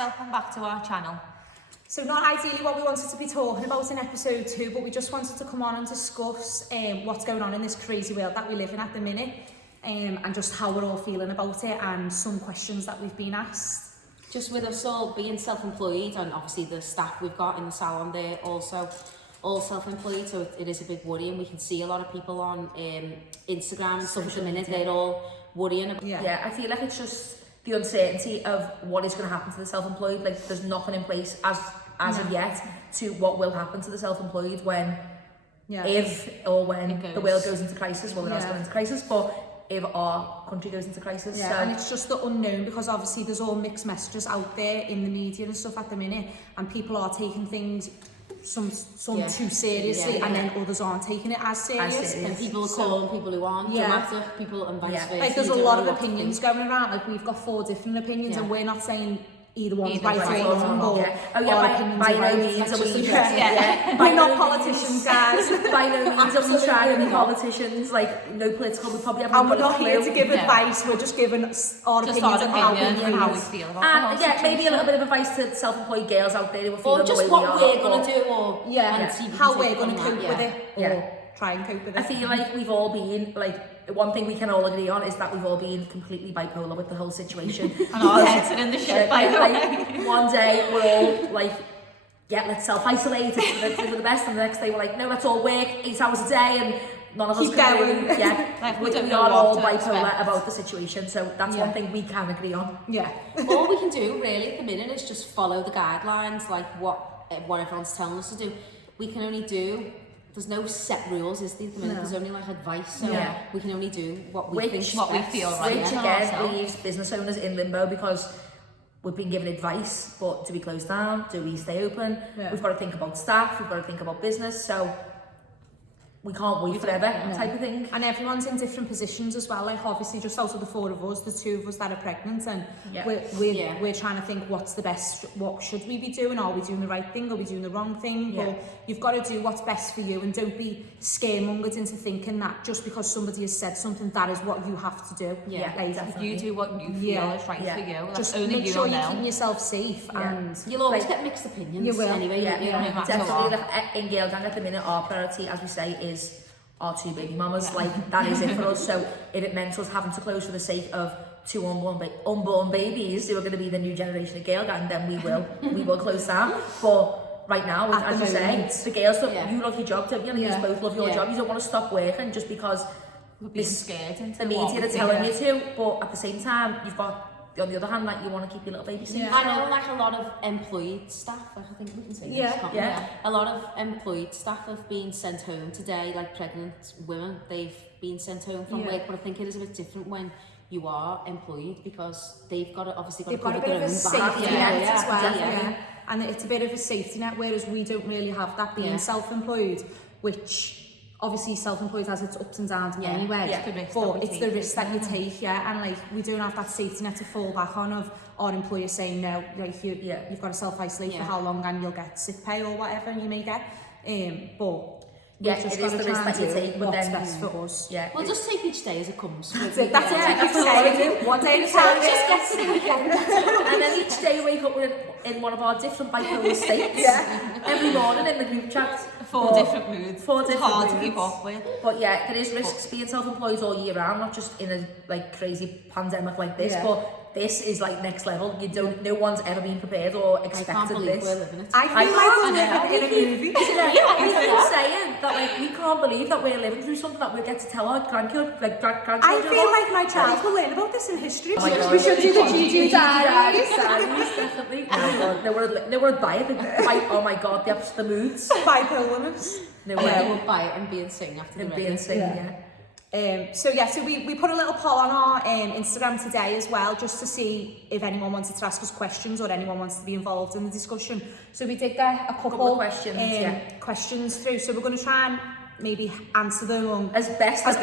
welcome back to our channel. So not ideally what we wanted to be talking about in episode 2, but we just wanted to come on and discuss what's going on in this crazy world that we live in at the minute, and just how we're all feeling about it, and some questions that we've been asked. Just with us all being self-employed, and obviously the staff we've got in the salon, they're also all self-employed, so it is a big worry, and we can see a lot of people on Instagram and stuff at the minute, they're all worrying about. Yeah, I feel like it's just the uncertainty of what is going to happen to the self-employed. Like, there's nothing in place as of yet to what will happen to the self-employed when, if or when the world goes into crisis. Well, it has gone into crisis, but if our country goes into crisis. Yeah, so. and it's just the unknown, because obviously there's all mixed messages out there in the media and stuff at the minute, and people are taking things some too seriously, and then others aren't taking it as serious. And people are calling people who aren't dramatic, people, and vice versa. Like, there's a lot of opinions going around. Like, we've got 4 different opinions, and we're not saying either one's right or wrong. By no means are we we're not politicians, guys. By no means are we trying to be politicians. Like, no political. We probably haven't. And we're not here to give advice. We're just giving our opinions and how we feel about the whole situation. Maybe a little bit of advice to self-employed girls out there who are feeling the way we are. Or just what we're going to do, or how we're going to cope with it, or try and cope with it. I feel like we've all been, like, one thing we can all agree on is that we've all been completely bipolar with the whole situation. And our heads are in the shit, by the way. One day we're all like, let's self-isolate, it's for the best, and the next day we're like, no, let's all work 8 hours a day, and none of us can really, like, we are all bipolar about the situation, so that's one thing we can agree on. All we can do really at the minute is just follow the guidelines, like what everyone's telling us to do. We can only do, there's no set rules, is there, at the minute? There's only like advice, so we can only do what we think, what we feel right. Which again leaves business owners in limbo, because we've been given advice, but do we close down? Do we stay open? We've got to think about staff, we've got to think about business, so we can't wait forever, type of thing. And everyone's in different positions as well. Like, obviously, just out of the 4 of us, the 2 of us that are pregnant, and we're trying to think what's the best, what should we be doing? Are we doing the right thing? Are we doing the wrong thing? But you've got to do what's best for you, and don't be scaremongered into thinking that just because somebody has said something, that is what you have to do. If you do what you feel is right for you, just make sure you're keeping yourself safe, and you'll always get mixed opinions. You will. Anyway. Definitely. In Girl Gang at the minute, our priority, as we say, is our 2 baby mamas. Like, that is it for us. So if it meant us having to close for the sake of 2 unborn babies who are going to be the new generation of Girl Gang, then we will close down. But right now, as you say, the girls, you love your job, don't you? You both love your job. You don't want to stop working just because we're being scared into the media are telling you to. But at the same time, you've got, on the other hand, like, you want to keep your little baby safe. I know, like, a lot of employed staff, I think we can say this, a lot of employed staff have been sent home today, like pregnant women, they've been sent home from work, but I think it is a bit different when you are employed, because they've got to, obviously got to cover their own safety net as well. And it's a bit of a safety net, whereas we don't really have that being self-employed, which obviously self-employed has its ups and downs anyway, but it's the risk that you take, and like, we don't have that safety net to fall back on of our employer saying no, like, you've got to self-isolate for how long, and you'll get sick pay or whatever you may get, but it is the risk that you take, but what's then best for us. We'll just take each day as it comes. That's what we do. One day at a time. Just get to the weekend. And then each day wake up in one of our different bipolar states. Every morning in the group chat. 4 different moods. 4 different hard moods. to keep up with. But there is risks being self-employed all year round, not just in a like crazy pandemic like this, but this is like next level. No one's ever been prepared or expected I can't believe this. we're living it. I feel like we're living in a movie. We keep saying that, like, we can't believe that we're living through something that we'll get to tell our grandchildren. I feel like my child will learn about this in history. We should do the GG diaries. Definitely. No one would buy it. Oh my god, the moods. Bipolarness. No way. We'll buy it and be insane after the wedding. So we put a little poll on our Instagram today as well, just to see if anyone wanted to ask us questions or anyone wants to be involved in the discussion. So we did get a couple of questions through, so we're going to try and maybe answer them as best as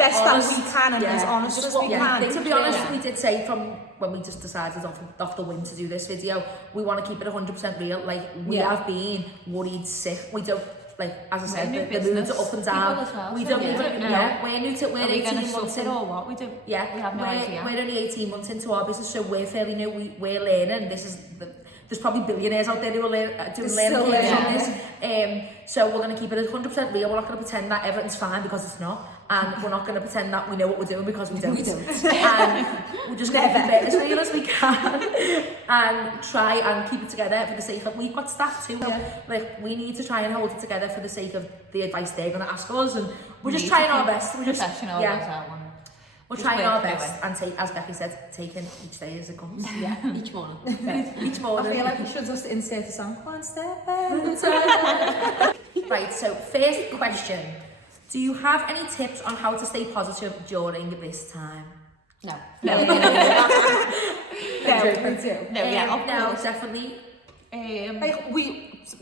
we can, and as honest as we can. To be honest, we did say from when we just decided off the whim to do this video, we want to keep it 100% real. Like, we have been worried sick. We don't, like, as I said, the moods are up and down. We don't even know. We're new to, we're 18 months in. Or what? We do. Yeah, we have no idea. We're only 18 months into our business, so we're fairly new. We're learning. This is there's probably billionaires out there who are doing learning courses on this. So we're going to keep it as 100% real. We're not going to pretend that everything's fine because it's not. And we're not going to pretend that we know what we're doing because we don't. And we're just going to keep it as real as we can and try and keep it together for the sake of, we've got staff too. Like, we need to try and hold it together for the sake of the advice they're going to ask us, and we're just trying our best. We're just, we're trying our best and take, as Becky said, taking each day as it comes. Each morning. Each morning. I feel like we should just insert a song. One step Right, so first question. Do you have any tips on how to stay positive during this time? No. No, definitely. Like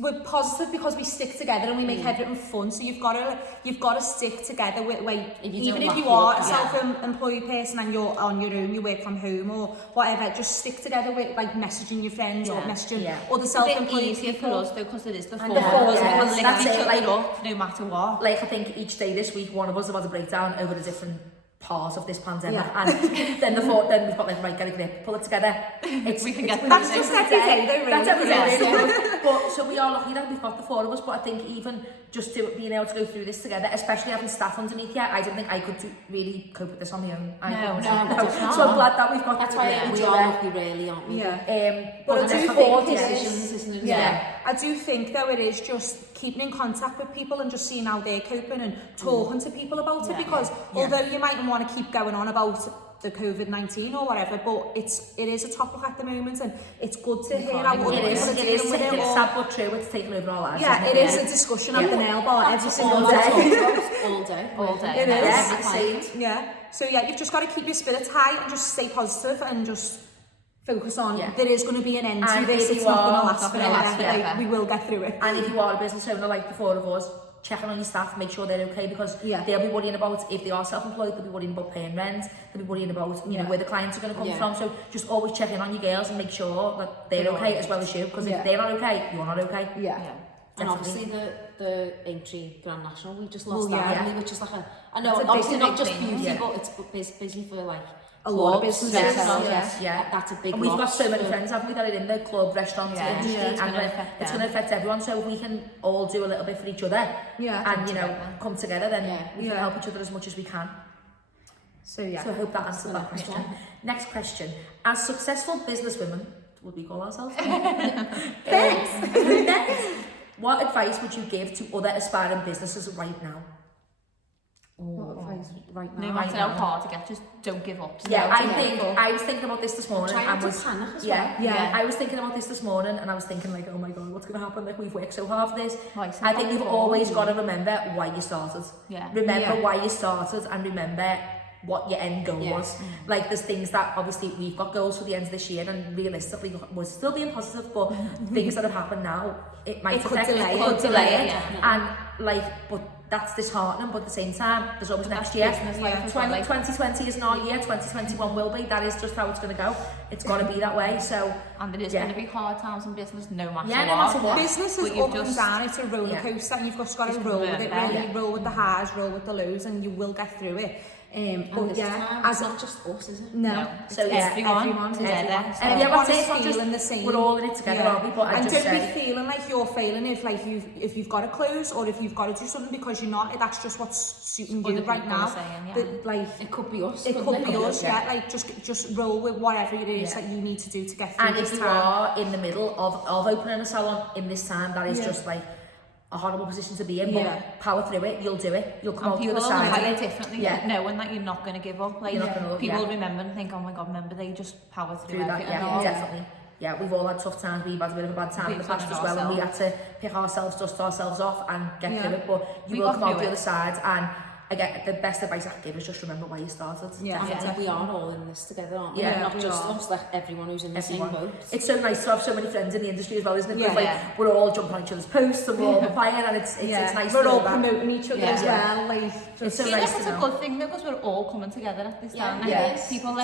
we're positive because we stick together and we make everything fun. So you've got to stick together with, like, even if you are a self-employed person and you're on your own, you work from home or whatever, just stick together with, like, messaging your friends or messaging other self-employed easier for us though, because it is the and four of us. Yeah, We'll lift that's each it, other like, up no matter what. Like, I think each day this week, one of us have had a breakdown over a different part of this pandemic, and then we've got, like, right, get a grip, pull it together. We can get that's just every day though, really. That's every day. But so we are lucky that we've got the four of us, but I think even just being able to go through this together, especially having staff underneath here, I don't think I could really cope with this on my own. No, so I'm glad that we've got that's why we are lucky, really, aren't we? But I do think decisions, isn't it? I do think though it is just keeping in contact with people and just seeing how they're coping and talking to people about it, because although you might want to keep going on about the COVID-19 or whatever, but it is a topic at the moment, and it's good to hear how other people are dealing with it. It's sad but true, it's taken over our lives. Yeah, it is a discussion at the nail bar every single day. All day. It is. Yeah. So you've just got to keep your spirits high and just stay positive and just focus on there is going to be an end to this. It's not going to last forever. Like, we will get through it. And if you are a business owner like the four of us, checking on your staff, make sure they're okay, because they'll be worrying about, if they are self-employed, they'll be worrying about paying rent, they'll be worrying about, you know, where the clients are going to come from. So just always check in on your girls and make sure that they're okay as well as you, because if they're not okay, you're not okay. And obviously the Aintree Grand National, we just lost that, which is like I know, obviously not just beauty, but it's busy for, like, a lot of businesses. That's a big and we've got so many friends, haven't we, that are in the club, restaurant industry, and it's going to affect everyone. So if we can all do a little bit for each other, and, you know, come together, then we can help each other as much as we can. So I hope that answered that question. Next question: as successful businesswomen, would we call ourselves? What advice would you give to other aspiring businesses right now? What advice right now? No matter how hard to get, just don't give up. I was thinking about this morning. I was panic as well. I was thinking about this morning, and I was thinking, like, oh my god, what's going to happen? Like, we've worked so hard for this. I think you've always got to remember why you started. Remember why you started, and remember what your end goal was. Like, there's things that, obviously, we've got goals for the end of this year, and realistically, we're still being positive, but things that have happened now, it might affect it. Could delay it. And, like, but that's disheartening, but at the same time, there's always next year. 2020 isn't our year, 2021 will be. That is just how it's going to go. It's got to be that way. So, and it is going to be hard times in business, no matter no matter what. Business is up and down. It's a roller coaster, and you've just got to roll with it. Really, roll with the highs, roll with the lows, and you will get through it. But it's not just us, is it? No. So everyone together. Everyone's feeling the same. We're all in it together, aren't we? But and don't be feeling like you're failing if you've got to close or if you've got to do something, because you're not. That's just what's suiting you right now. Like, it could be us. It could be us. Like, just roll with whatever it is that you need to do to get through. And if you are in the middle of opening a salon in this time, that is just like a horrible position to be in, but power through it, you'll do it, you'll come out the other side. People will differently, knowing that you're not going to give up. Like, people will remember and think, oh my god, remember they just powered through that. Definitely. Yeah, we've all had tough times, we've had a bit of a bad time in the past as well, and we had to pick ourselves, dust ourselves off and get through it, but you will come out the other side. And again, the best advice I can give is just remember why you started. We are all in this together, aren't we? Not just us, like everyone who's in the same boat. It's so nice to have so many friends in the industry as well, isn't it? Because like, we're all jumping on each other's posts and we're all replying, and it's nice. We're all promoting each other as well. Like, it's so nice to know. It's a good thing because we're all coming together at this time. People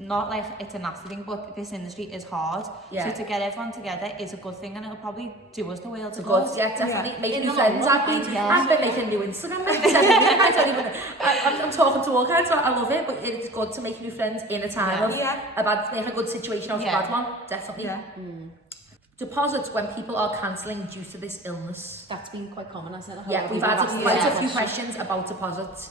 not like it's a nasty thing, but this industry is hard. So to get everyone together is a good thing, and it'll probably do us the world of good. Definitely. Making new friends. I've been making new Instagram. I don't even. I'm talking to all kinds. I love it, but it's good to make new friends in a time of a good situation or a bad one. Definitely. Deposits when people are cancelling due to this illness. That's been quite common, hasn't it? Yeah, we've had quite a few questions about deposits.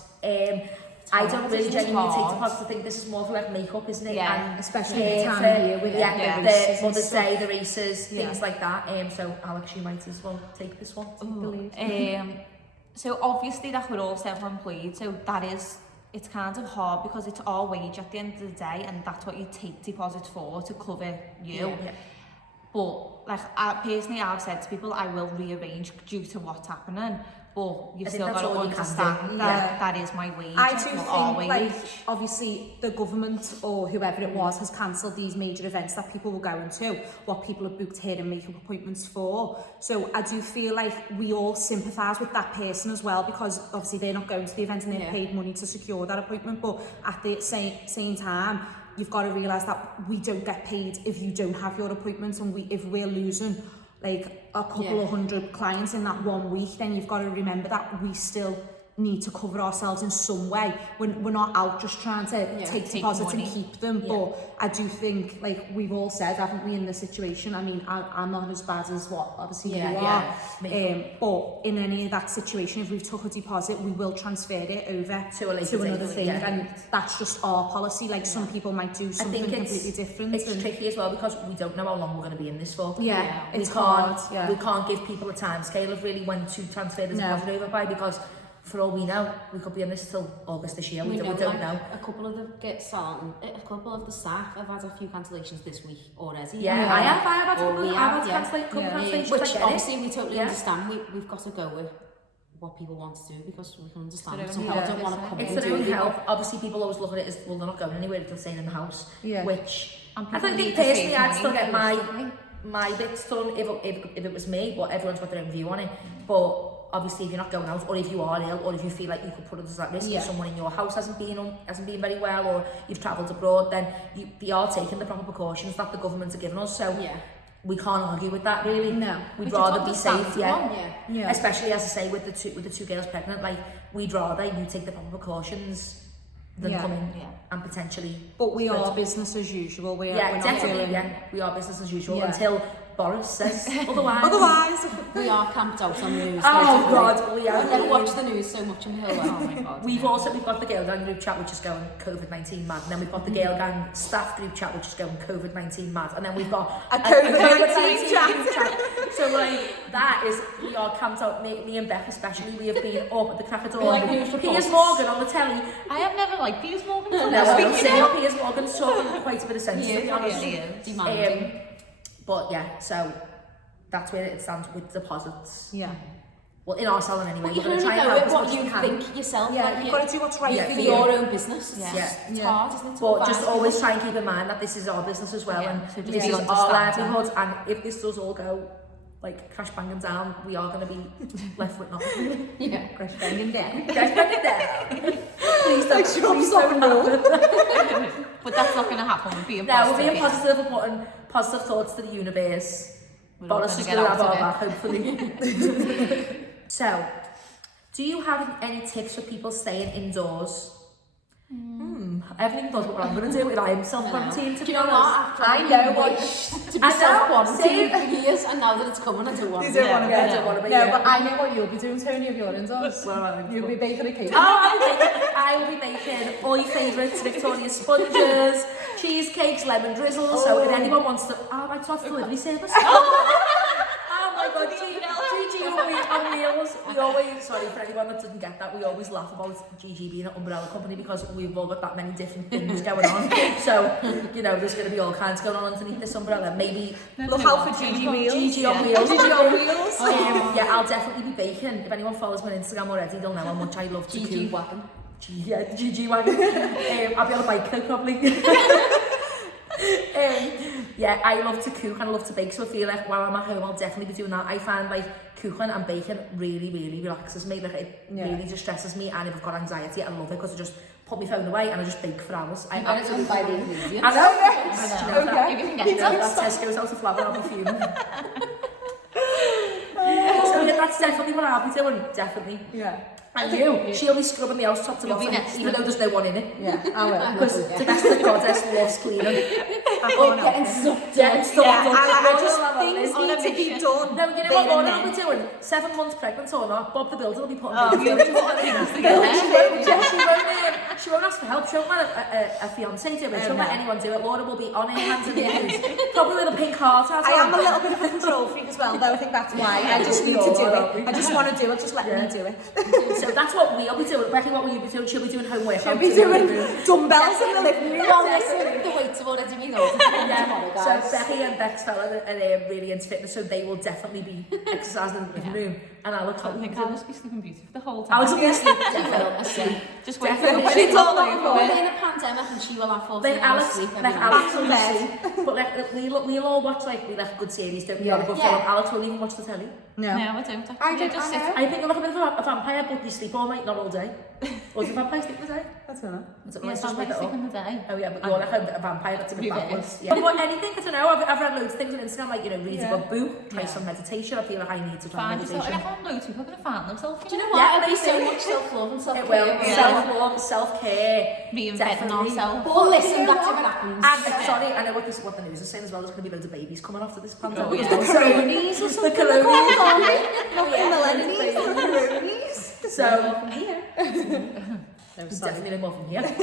I don't really genuinely take deposits. I think this is more for like makeup, isn't it? Yeah, and especially the time of year with the Mother's Day, the races, things like that. So Alex, you might as well take this one. So obviously that we're all self-employed, so that is, it's kind of hard because it's our wage at the end of the day, and that's what you take deposits for, to cover you. Yeah. But like I've said to people, I will rearrange due to what's happening. But you've still got to understand that that is my wage. I do think, like, obviously the government or whoever it was has cancelled these major events that people were going to, what people have booked hair and makeup appointments for. So I do feel like we all sympathise with that person as well, because obviously they're not going to the event and they've paid money to secure that appointment. But at the same time, you've got to realise that we don't get paid if you don't have your appointments, and if we're losing like a couple of hundred clients in that 1 week, then you've got to remember that we still need to cover ourselves in some way. We're not out just trying to take deposits and keep them. But I do think, like we've all said, haven't we, in this situation, I mean, I'm not as bad as what obviously you are. But in any of that situation, if we've took a deposit, we will transfer it over to another thing. And that's just our policy. Like some people might do something completely different. It's tricky as well because we don't know how long we're going to be in this for. We can't give people a time scale of really when to transfer the deposit over by, because for all we know, we could be in this till August this year. We don't know. A couple of the staff have had a few cancellations this week already. Yeah, I have had cancellations. Which obviously we totally understand. We've got to go with what people want to do, because we can understand some people don't want to come in. It's their own health. Obviously, people always look at it as, well, they're not going anywhere, they're staying in the house. Which I think personally, I'd still get my bits done if it was me, but everyone's got their own view on it. But obviously, if you're not going out, or if you are ill, or if you feel like you could put others at risk, if someone in your house hasn't been very well, or you've travelled abroad, then they are taking the proper precautions that the government are giving us. So we can't argue with that, really. No, we'd rather be safe. Especially, as I say, with the two girls pregnant, like we'd rather you take the proper precautions than come in and potentially. But we are business as usual. We are business as usual until Boris says otherwise. We are camped out on the news. Oh God, we are. I never watch the news so much in my whole life. Oh my God. We've got the Girl Gang group chat, which is going COVID-19 mad, and then we've got the Girl Gang staff group chat, which is going COVID-19 mad, and then we've got a COVID-19 chat. So like that is, we are camped out. Me and Beth especially, we have been up at the crack of dawn. Piers Morgan on the telly. I have never liked Piers Morgan. Piers Morgan's talking quite a bit of sense. Demanding. But yeah, so that's where it stands with deposits. Yeah. Well, in our salon anyway. You can only go with what you think yourself. Yeah, you've got to do what's right for your own business. It's hard, isn't it? But just always try and keep in mind that this is our business as well, and so this is our livelihood. And if this does all go like crash banging down, we are going to be left with nothing. Crash banging down. Please don't happen. But that's not going to happen. We're being positive. We're being positive and putting positive thoughts to the universe. Boris is going to have our back, hopefully. So, do you have any tips for people staying indoors? Everything does what I'm going to do if I'm self-quarantined, to be honest. I know what to be self-quarantined for years, and now that it's coming, I don't want to be. I don't want to be. No, but I know what you'll be doing, Tony, if you're indoors. You'll be baking a cake. I will be making all your favourites, Victoria sponges, cheesecakes, lemon drizzle. So if anyone wants to, I thought delivery service. Oh my God, Gigi on wheels. We always, sorry for anyone that didn't get that, we always laugh about Gigi being an umbrella company because we've all got that many different things going on. So, there's going to be all kinds going on underneath this umbrella. Maybe look out for Gigi Wheels. Gigi on wheels. Gigi on wheels. I'll definitely be baking. If anyone follows me on Instagram already, they'll know how much I love to Gigi wagon. Gigi wagon. I'll be on a bike though, probably. I love to cook and I love to bake, so I feel like while I'm at home I'll definitely be doing that. I find like cooking and baking really, really relaxes me. Like it really distresses me, and if I've got anxiety, I love it because I just put my phone away and I just bake for hours. I absolutely buy the ingredients. I know. You can get it. That Tesco's out of flour and perfume. So that's definitely what I'll be doing. Definitely. Yeah. And she'll be scrubbing the house top to bottom, even though there's no one in it. Yeah, I will. Because domestic goddess loves cleaning. Or getting stuff done. I just things need to be done. No, you know what Lorna will be doing? 7 months pregnant or not, Bob the Builder will be putting she won't ask for help, she won't let a fiancé do it, she won't let anyone do it. Laura will be on her hands and knees, probably with a pink heart out. I am a little bit of a control freak as well, though. I think that's why. I just need to do it. I just want to do it, just let me do it. So that's what we'll be doing. Becky, what will you be doing? She'll be doing homework. She'll be doing dumbbells in the living room. The weights have already been ordered. So Becky and Beck's fella are really into fitness, so they will definitely be exercising in the living room. And Alex, I think Alex will be sleeping beautifully the whole time. Alex will be asleep, definitely. Just wait for She's all over in a pandemic and she will have 14 hours sleep every night. Alex will sleep, but we'll all watch a good series, don't we? On a good film. Alex won't even watch the telly. No, I don't actually. I don't just know. sit. I think you're like a bit of a vampire, but you sleep all night, not all day. Or does a vampire sleep all day? I don't know. Yes, I'm like sleep in the day. Oh yeah, but you're like a vampire that's a bit backwards. Yeah. But anything, I don't know, I've read loads of things on Instagram, like, read a good book, try some meditation. I feel like I need to try meditation. I found loads of people are going to find themselves. Do you know what? It'll be so much self-love and self-care. It will. Self-love, self-care. Reinventing ourselves. But listen, that's what happens. And sorry, I know what the news is saying as well. There's going to be loads of babies coming after this pandemic. The coronies or something. The coronies, aren't they? Not the millennials, the coronies. So, there's definitely no more from here. But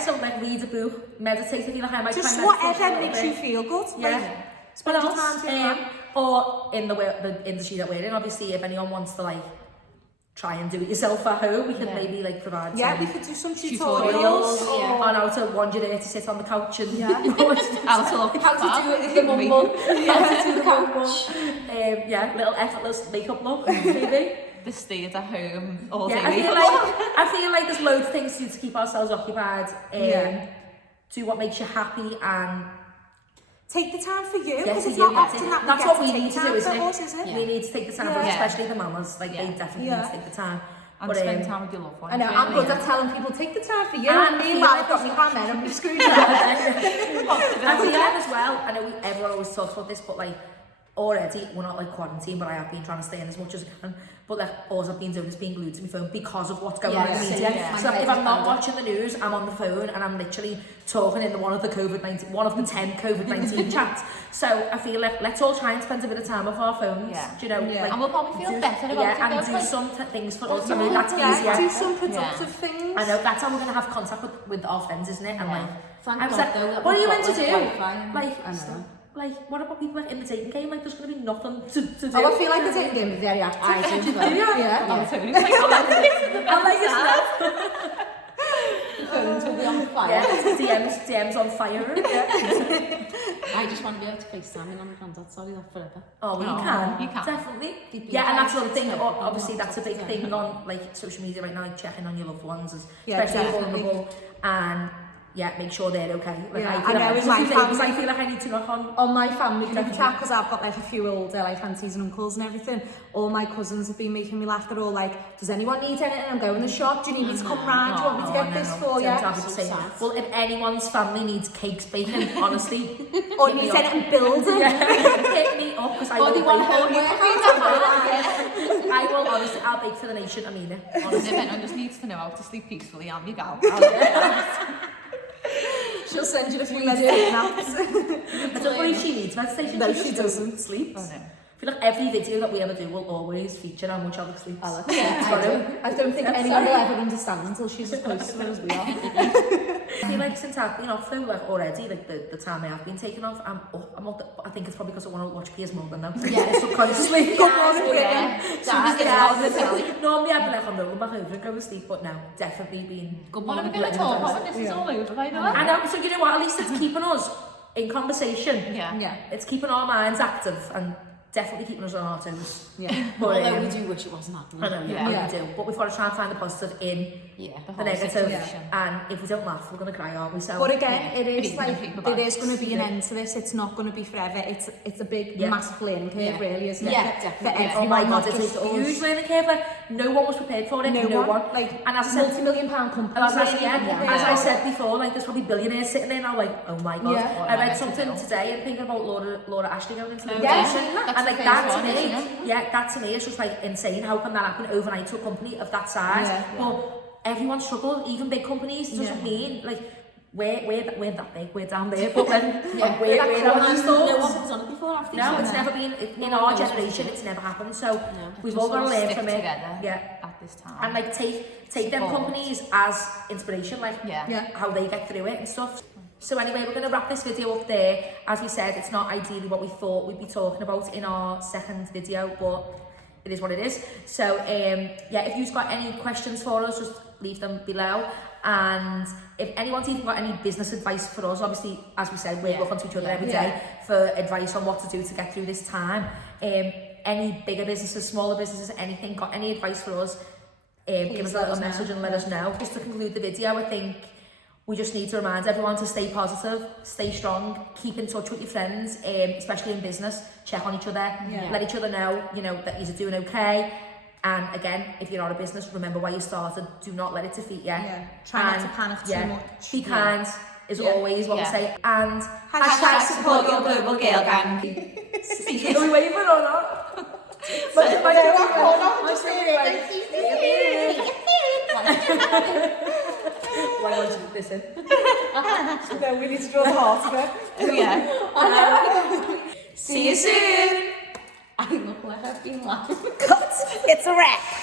so like read a book, meditate. I feel like I might just whatever makes you feel good. Yeah. Spend your time doing that. Or in the industry that we're in, obviously, if anyone wants to like try and do it yourself at home, we could maybe like provide we could do some tutorials on how to wander there to sit on the couch and how to look how to do it with the mum, how to do the couch. Little effortless makeup look, maybe. The stayed at home all day. I feel like there's loads of things to do to keep ourselves occupied. Do what makes you happy and take the time for you, because it's not often that that's what we need to do, isn't it? Yeah. We need to take the time for us, especially the mamas. Like they definitely need to take the time. And spend time with your loved ones. I know, I'm good at telling people, take the time for you. And meanwhile, I've got my hammer and my screwdriver. I feel like as well, I know everyone always talks about this, but like already, we're not like quarantine, but I have been trying to stay in as much as I can. But like all I've been doing is being glued to my phone because of what's going on in the media. So if I'm not watching the news, I'm on the phone and I'm literally talking in one of the 10 COVID-19 chats. So I feel like let's all try and spend a bit of time off our phones. Do you know? Like, and we'll probably feel better about it. And do some things for us. I mean, that's easier. Do some productive things. I know, that's how we're going to have contact with our friends, isn't it? And like, thank I was God, like, what are you meant to do? Like, what about people like in the dating game? Like, there's going to be nothing to do. I feel like the dating game is very active. I do. Yeah. I'm totally like, I like it. Phones will be on fire. Yeah, DMs on fire. I just want to be able to FaceTime in on the contact, sorry, not forever. Oh, well, you can. Definitely. Yeah, and that's another thing. Obviously, that's a big thing on like social media right now, like checking on your loved ones, especially vulnerable, and make sure they're okay. Like, I feel like I need to knock on my family group chat, because I've got like a few older like aunties and uncles and everything. All my cousins have been making me laugh. They're all like, does anyone need anything? I'm going to the shop. Do you need me to come round? Do you want me to get this for you? Well, if anyone's family needs cakes baking, honestly, or needs anything building, hit me up, because I will I will honestly, I'll bake for the nation. I mean it. Honestly, if anyone just needs to know how to sleep peacefully, I'm your gal. She'll send you a few meditation apps. I don't believe she needs meditation. No, she doesn't. Sleeps. Oh, no. I feel like every video that we ever do will always feature how much Alex sleeps. I don't think anyone will ever understand until she's as close to her as we are. I feel like since I've been off though, like already, like the time I have been taken off, I'm up. I think it's probably because I want to watch Piers Morgan now. Yeah, subconsciously. Good morning, normally I'd be like, I'm rolling back over and go to sleep, but now definitely been. Good morning. What are we going to talk about when this is all over, by the way? I know. So you know what? At least it's keeping us in conversation. Yeah. It's keeping our minds active and definitely keeping us on our toes. Yeah. But, although we do wish it wasn't happening. I know, we do. But we've got to try and find the positive in the negative. And if we don't laugh, we're going to cry, aren't we? So, but again, it is like, there is going to be an end to this. It's not going to be forever. It's a big, massive learning curve, really, isn't it? Yeah, definitely. For everyone, it's a huge learning curve. Like, no one was prepared for it. No one. Like, and as I said, multi-million-pound company. as I said before, like there's probably billionaires sitting there now, like, oh my god. I read something today and thinking about Laura Ashley going into litigation, and like that to me, that to me is just like insane. How can that happen overnight to a company of that size? But everyone struggled, even big companies. It doesn't mean like. We're that big, we're down there, but when we're our stores. No one's done it before after. No, it's never been in our generation. It's never happened. So we've all got to learn from it. At this time. And like take them companies as inspiration, like how they get through it and stuff. So anyway, we're going to wrap this video up there. As we said, it's not ideally what we thought we'd be talking about in our second video, but it is what it is. So if you've got any questions for us, just leave them below. And if anyone's even got any business advice for us, obviously, as we said, we're looking to each other every day for advice on what to do to get through this time. Any bigger businesses, smaller businesses, anything, got any advice for us, give us a little message and let us know. Just to conclude the video, I think we just need to remind everyone to stay positive, stay strong, keep in touch with your friends, especially in business, check on each other, let each other know, that you're doing okay. And again, if you're not a business, remember why you started. Do not let it defeat you. Try not to panic too much. Be kind is always what we say. And hashtag support your global girl gang. See you. Are we waving or not? Why don't you put this in? No, we need to draw the heart again. See you soon. I look like I've been laughing. It's a wrap.